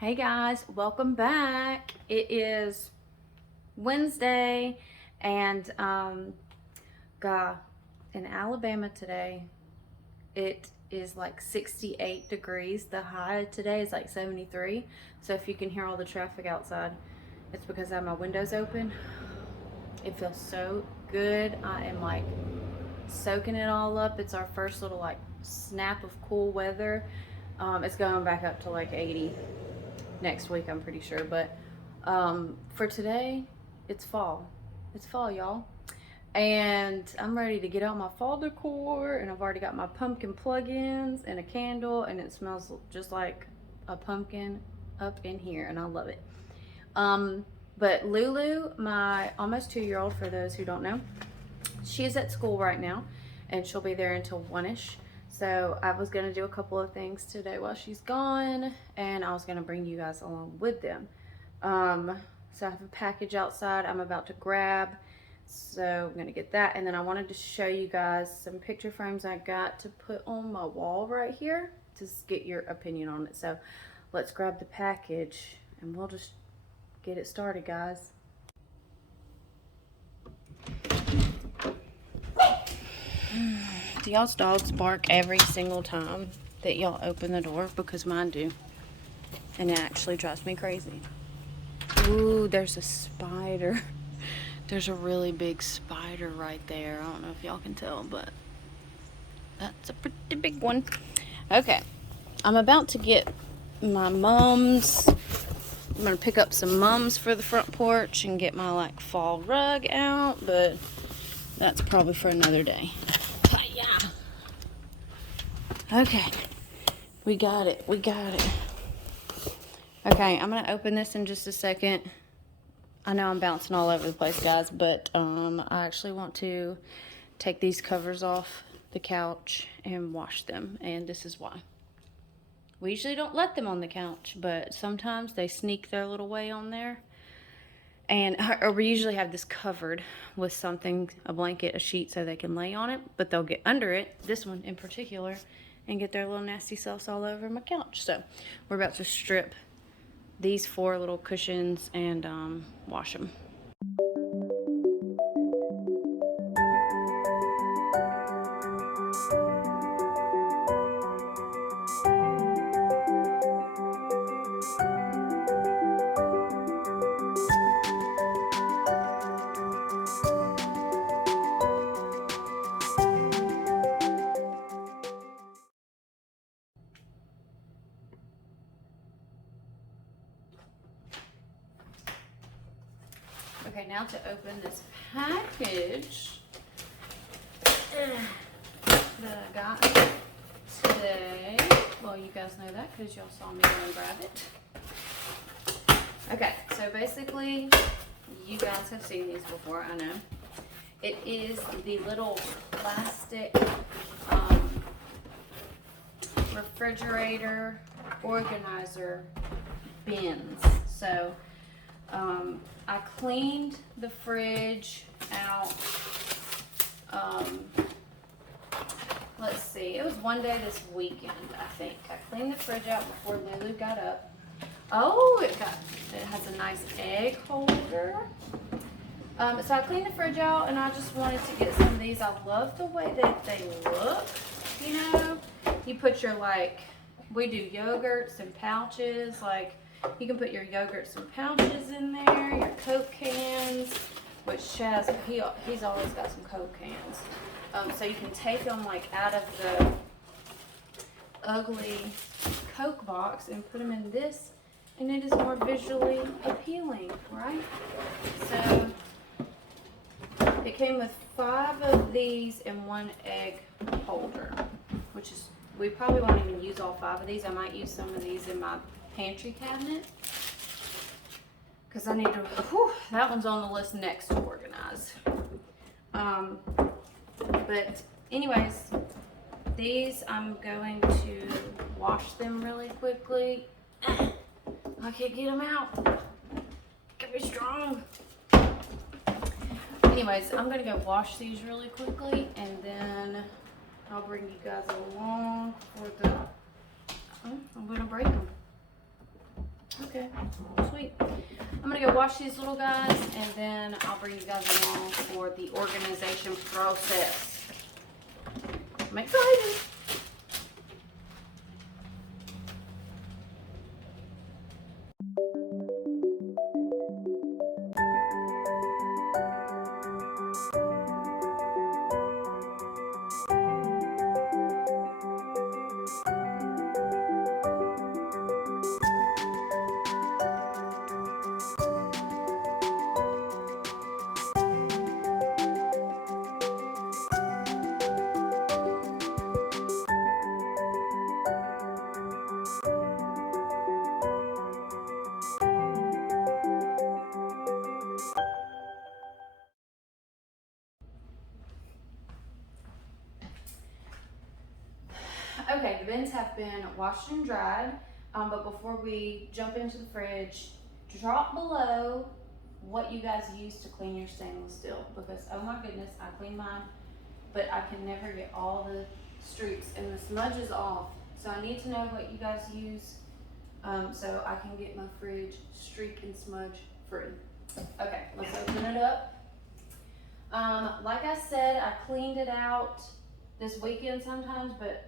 Hey guys, welcome back. It is Wednesday and God, in Alabama today it is like 68 degrees. The high today is like 73. So if you can hear all the traffic outside, it's because I have my windows open. It feels so good. I am like soaking it all up. It's our first little like snap of cool weather. It's going back up to like 80 next week, I'm pretty sure. But for today, it's fall. It's fall, y'all. And I'm ready to get out my fall decor, and I've already got my pumpkin plug-ins and a candle, and it smells just like a pumpkin up in here, and I love it. But Lulu, my almost 2-year-old, for those who don't know, she is at school right now, and she'll be there until 1ish. So I was gonna do a couple of things today while she's gone, and I was gonna bring you guys along with them. So I have a package outside I'm about to grab, so I'm gonna get that, and then I wanted to show you guys some picture frames I got to put on my wall right here to get your opinion on it. So let's grab the package and we'll just get it started, guys. Do y'all's dogs bark every single time that y'all open the door? Because mine do. And it actually drives me crazy. Ooh, there's a spider. There's a really big spider right there. I don't know if y'all can tell, but that's a pretty big one. Okay, I'm about to get my mums. I'm gonna pick up some mums for the front porch and get my like fall rug out, but that's probably for another day. Okay, we got it. Okay, I'm gonna open this in just a second. I know I'm bouncing all over the place, guys, but I actually want to take these covers off the couch and wash them, and this is why. We usually don't let them on the couch, but sometimes they sneak their little way on there. Or we usually have this covered with something, a blanket, a sheet, so they can lay on it, but they'll get under it, this one in particular, and get their little nasty selves all over my couch. So we're about to strip these 4 little cushions and wash them. Okay, now to open this package that I got today. Well, you guys know that because y'all saw me go and grab it. Okay, so basically, you guys have seen these before, I know. It is the little plastic refrigerator organizer bins. So I cleaned the fridge out. Let's see, it was one day this weekend, I think. I cleaned the fridge out before Lulu got up. Oh, it has a nice egg holder. So I cleaned the fridge out, and I just wanted to get some of these. I love the way that they look. You know, you put your, like, we do yogurts and pouches. Like, you can put your yogurts and pouches in there, your Coke cans, which Chaz, he's always got some Coke cans. So you can take them, like, out of the ugly Coke box and put them in this, and it is more visually appealing, right? So it came with 5 of these and 1 egg holder, which is, we probably won't even use all 5 of these. I might use some of these in my pantry cabinet, because I need to, that one's on the list next to organize. But anyways, these I'm going to wash them really quickly. I can't get them out. Gotta be strong. Anyways, I'm gonna go wash these really quickly, and then I'll bring you guys along for the, I'm gonna break them. Okay, sweet. I'm gonna go wash these little guys, and then I'll bring you guys along for the organization process. I'm excited. Okay, the bins have been washed and dried, but before we jump into the fridge, drop below what you guys use to clean your stainless steel, because oh my goodness, I clean mine, but I can never get all the streaks, and the smudge is off. So I need to know what you guys use, so I can get my fridge streak and smudge free. Okay, let's open it up. Like I said, I cleaned it out this weekend sometimes, but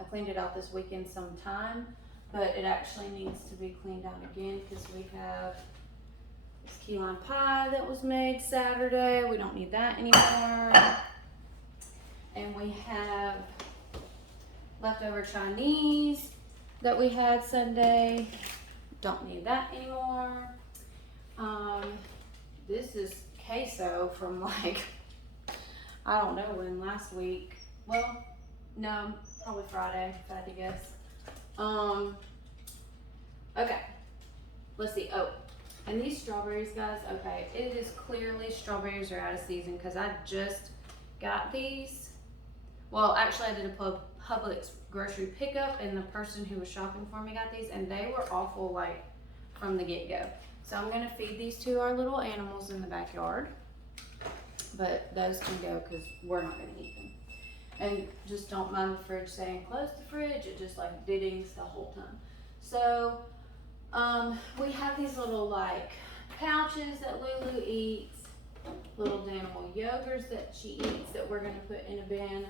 I cleaned it out this weekend sometime, but it actually needs to be cleaned out again because we have this key lime pie that was made Saturday. We don't need that anymore. And we have leftover Chinese that we had Sunday. Don't need that anymore. This is queso from like, I don't know when, last week. Well, no, probably Friday, if I had to guess. Okay, let's see. Oh, and these strawberries, guys, okay, it is clearly strawberries are out of season because I just got these. Well, actually, I did a Publix grocery pickup, and the person who was shopping for me got these, and they were awful, like, from the get-go. So I'm gonna feed these to our little animals in the backyard, but those can go because we're not gonna eat them. And just don't mind the fridge saying close the fridge, it just like dings the whole time. So we have these little like pouches that Lulu eats, little Danimal yogurts that she eats that we're gonna put in a bin,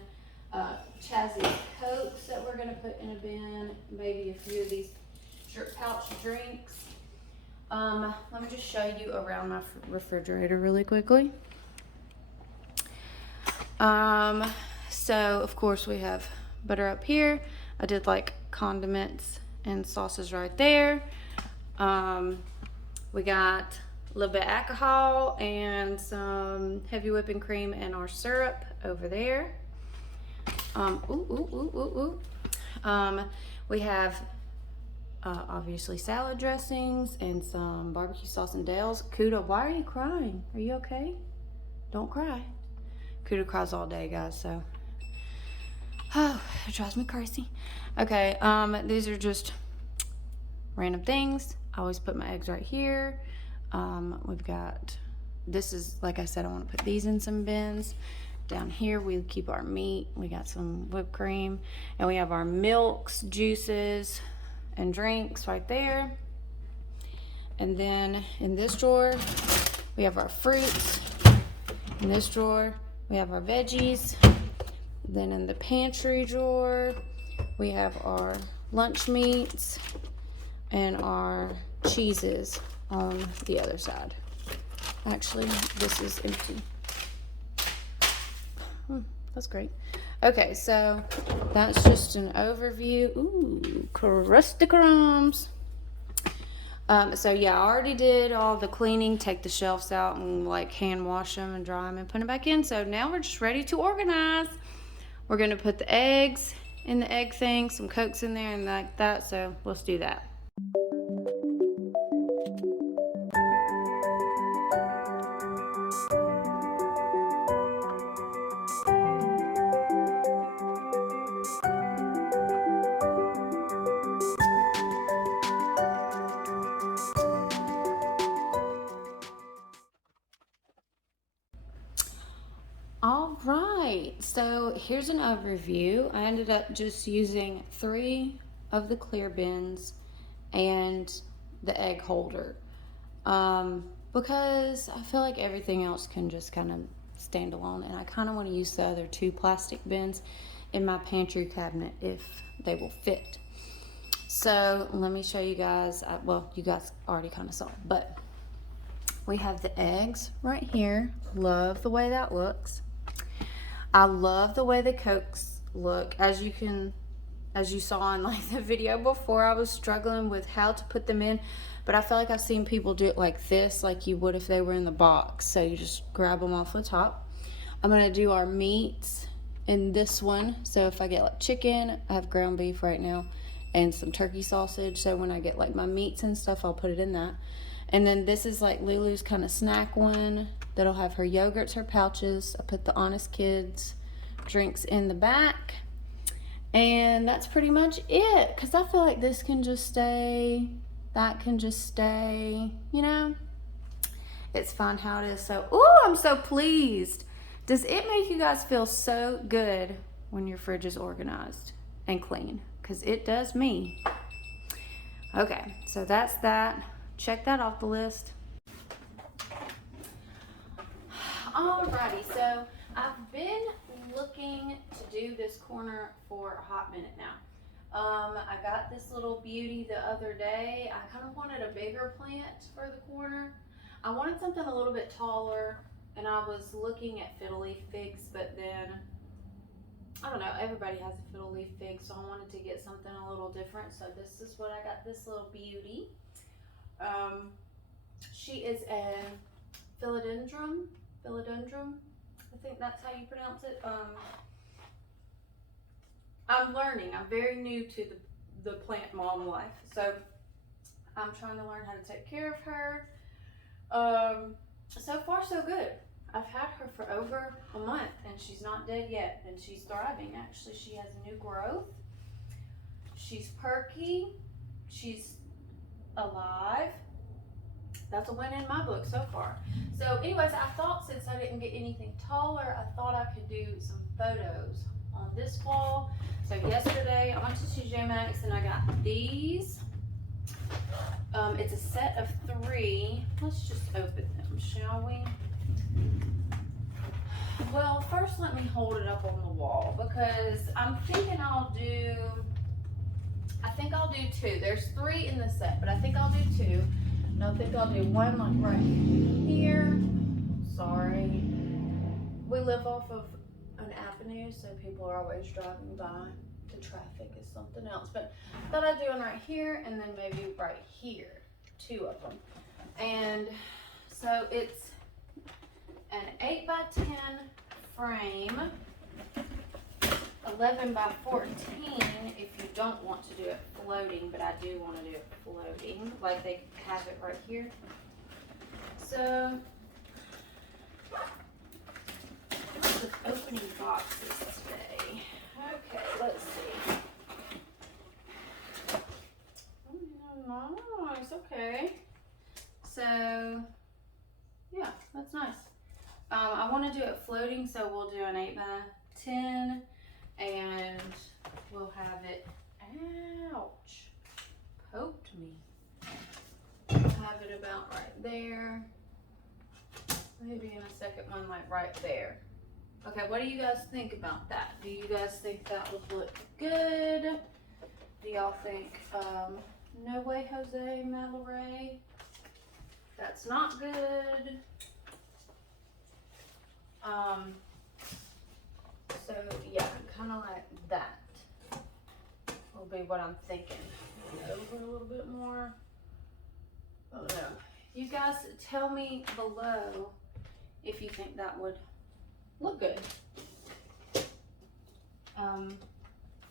Chazzy's Cokes that we're gonna put in a bin, maybe a few of these pouch drinks. Let me just show you around my refrigerator really quickly. So of course we have butter up here. I did like condiments and sauces right there. We got a little bit of alcohol and some heavy whipping cream and our syrup over there. We have obviously salad dressings and some barbecue sauce and Dale's. Kuda, why are you crying? Are you okay? Don't cry. Kuda cries all day, guys, so. Oh, it drives me crazy. Okay, these are just random things. I always put my eggs right here. We've got, this is, like I said, I want to put these in some bins. Down here, we keep our meat. We got some whipped cream, and we have our milks, juices, and drinks right there. And then in this drawer, we have our fruits. In this drawer, we have our veggies. Then in the pantry drawer, we have our lunch meats and our cheeses on the other side. Actually, this is empty. That's great. Okay, so that's just an overview. Ooh, crusty crumbs. So yeah, I already did all the cleaning, take the shelves out and like hand wash them and dry them and put them back in. So now we're just ready to organize. We're gonna put the eggs in the egg thing, some Cokes in there and like that. So let's do that. All right, so here's an overview. I ended up just using 3 of the clear bins and the egg holder. Because I feel like everything else can just kind of stand alone, and I kind of want to use the other 2 plastic bins in my pantry cabinet if they will fit. So let me show you guys. Well, you guys already kind of saw, but we have the eggs right here. Love the way that looks. I love the way the Cokes look. As you saw in like the video before, I was struggling with how to put them in, but I feel like I've seen people do it like this, like you would if they were in the box. So you just grab them off the top. I'm gonna do our meats in this one. So if I get like chicken, I have ground beef right now and some turkey sausage. So when I get like my meats and stuff, I'll put it in that. And then this is like Lulu's kind of snack one that'll have her yogurts, her pouches. I put the Honest Kids drinks in the back. And that's pretty much it, because I feel like this can just stay, that can just stay, you know? It's fine how it is. So, ooh, I'm so pleased. Does it make you guys feel so good when your fridge is organized and clean? Because it does me. Okay, so that's that. Check that off the list. Alrighty, so I've been looking to do this corner for a hot minute now. I got this little beauty the other day. I kind of wanted a bigger plant for the corner. I wanted something a little bit taller, and I was looking at fiddle leaf figs, but then I don't know, everybody has a fiddle leaf fig, so I wanted to get something a little different. So this is what I got, this little beauty. She is a philodendron, I think that's how you pronounce it. I'm learning. I'm very new to the plant mom life, so I'm trying to learn how to take care of her. So far so good. I've had her for over a month, and she's not dead yet, and she's thriving. Actually, she has new growth. She's perky. She's alive. That's a win in my book so far. So anyways, I thought since I didn't get anything taller, I thought I could do some photos on this wall. So yesterday I went to TJ Maxx and I got these. It's a set of 3. Let's just open them, shall we? Well, first let me hold it up on the wall, because I'm thinking I'll do 2. There's 3 in the set, but I think I'll do 2. And I think I'll do one like right here. Sorry. We live off of an avenue, so people are always driving by. The traffic is something else. But I thought I'd do one right here, and then maybe right here. 2 of them. And so it's an 8x10 frame. 11 by 14 if you don't want to do it floating, but I do want to do it floating, like they have it right here. So, with opening boxes today. Okay, let's see. Oh, nice, okay. So, yeah, that's nice. I want to do it floating, so we'll do an 8x10. And we'll have it, ouch, poked me. Have it about right there. Maybe in a second one like right there. Okay, what do you guys think about that? Do you guys think that would look good? Do y'all think, no way Jose Mallory? That's not good. So yeah, kind of like that will be what I'm thinking. Over a little bit more. Oh no. You guys tell me below if you think that would look good. I'm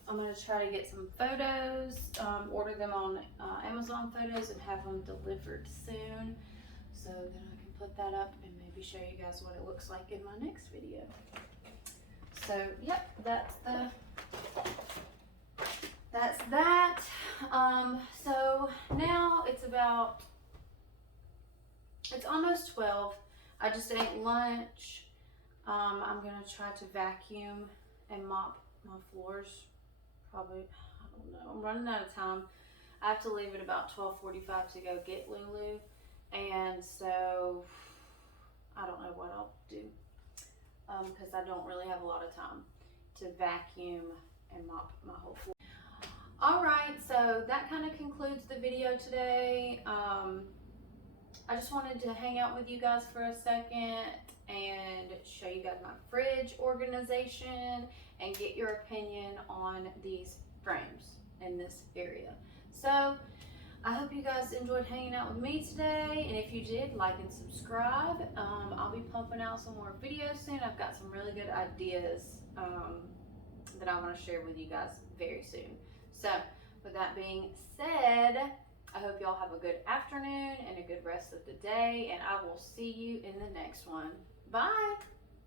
gonna try to get some photos, order them on Amazon Photos and have them delivered soon, so then I can put that up and maybe show you guys what it looks like in my next video. So, yep, that's that. So now it's almost 12. I just ate lunch. I'm gonna try to vacuum and mop my floors. Probably, I don't know, I'm running out of time. I have to leave at about 12:45 to go get Lulu, and so I don't know what I'll do because I don't really have a lot of time to vacuum and mop my whole floor. All right, so that kind of concludes the video today. I just wanted to hang out with you guys for a second and show you guys my fridge organization and get your opinion on these frames in this area. So I hope you guys enjoyed hanging out with me today, and if you did, like and subscribe. I'll be pumping out some more videos soon. I've got some really good ideas that I want to share with you guys very soon. So with that being said, I hope y'all have a good afternoon and a good rest of the day, and I will see you in the next one. Bye.